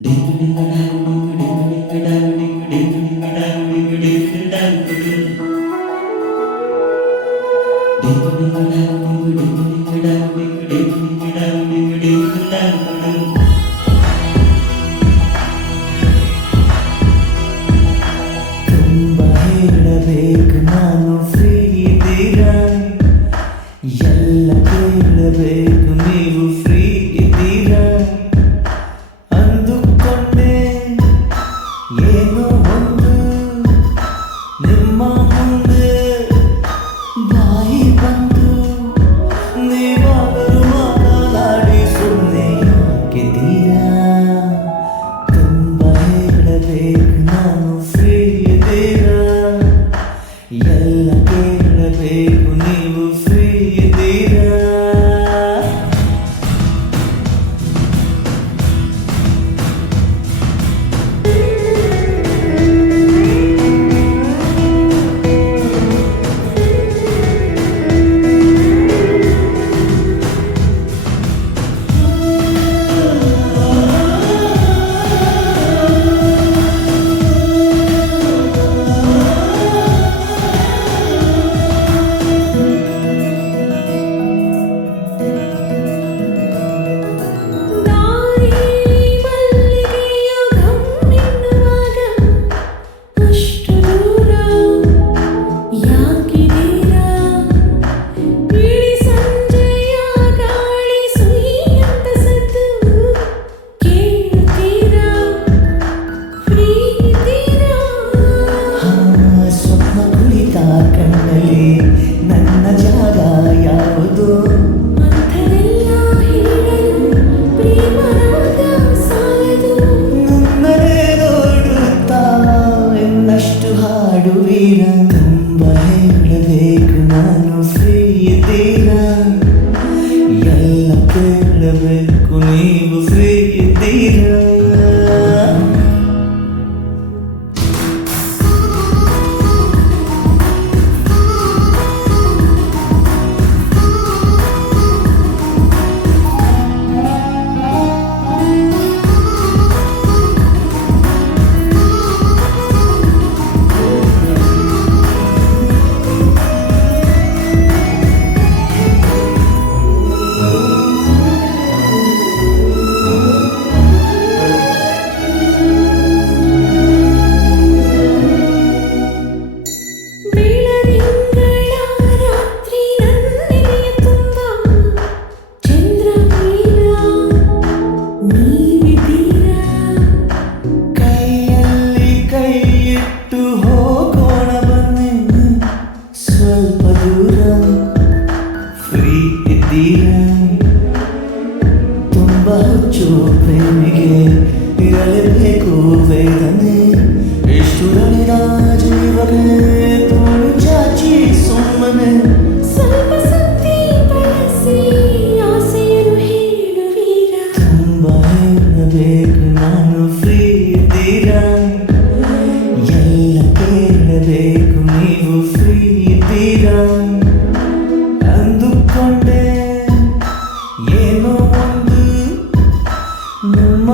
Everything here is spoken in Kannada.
ತುಂಬ ಹೇಳಬೇಕು ನಾನು ಫ್ರೀ ಇದ್ದೀರಾ, ಎಲ್ಲ ಕೇಳಬೇಕು ನೀವು ಫ್ರೀ ಇದ್ದೀರಾ ಅಂದುಕೊಂಡೆ ಏನೋ ಒಂದು ನಿಮ್ಮ ಮುಂದೆ ಬಾಯಿ ಬಂದು ನೀವಾದರೂ ಮಾತನಾಡಿ ಸುಮ್ಮನೆ ಯಾಕಿದ್ದೀರಾ. ತುಂಬ ಹೇಳಬೇಕು ನಾನು ಫ್ರೀ ಇದ್ದೀರಾ, ಎಲ್ಲ ಕೇಳಬೇಕು ನೀವು ಫ್ರೀ ಇದ್ದೀರಾ. ನನ್ನ ಜಾಗ ಯಾವುದು ನನ್ನದೇ ನೋಡುತ್ತಾ ಇನ್ನಷ್ಟು ಹಾಡುವೀರ. ತುಂಬ ಹೇಳಬೇಕು ನಾನು ಫ್ರೀ ಇದ್ದೀರಾ, ಎಲ್ಲ ಕೇಳಬೇಕು ನೀವು ಫ್ರೀ ಇದ್ದೀರಾ. ತುಂಬ ಹುಚ್ಚು ಪ್ರೇಮಿಗೆ ಇರಲೇಬೇಕು ವೇದನೆ, ಎಷ್ಟು ರಣಿದ ಜೀವಗೆ ತೋಳು ಚಾಚಿ ಸುಮ್ಮನೆ ಸ್ವಲ್ಪ ಸತ್ತಿ ಬಳಸಿ ಆಸೆಯನ್ನು ಹೇಳುವೀರ. ತುಂಬ ಹೇಳಬೇಕು ನಾನು ಫ್ರೀ ಇದ್ದೀರಾ, ಎಲ್ಲ ಕೇಳಬೇಕು ನೀವು ಫ್ರೀ ಇದ್ದೀರಾ ಅಂದುಕೊಂಡೆ ಏನೋ ಒಂದು ನಿಮ್ಮ